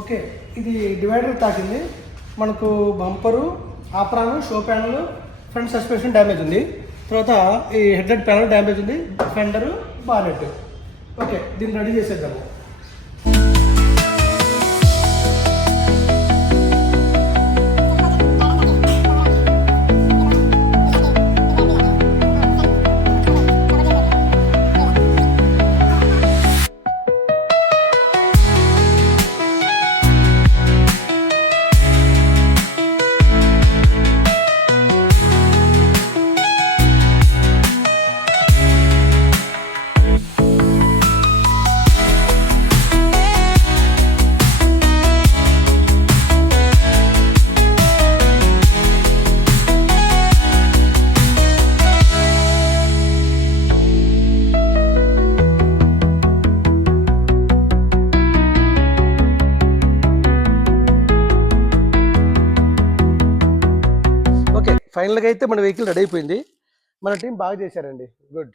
Okay, ఇది divider తాకింది మనకు. బంపరు, ఆప్రాను, షో ప్యానల్, ఫ్రంట్ సస్పెన్షన్ డ్యామేజ్ ఉంది. తర్వాత ఈ హెడ్లైట్ ప్యానల్ డ్యామేజ్ ఉంది, ఫెండరు, బానెట్. ఓకే, దీన్ని రెడీ చేసేద్దాము. ఫైనల్గా అయితే మన వెహికల్ రెడీ అయిపోయింది. మన టీం బాగా చేశారండి, గుడ్.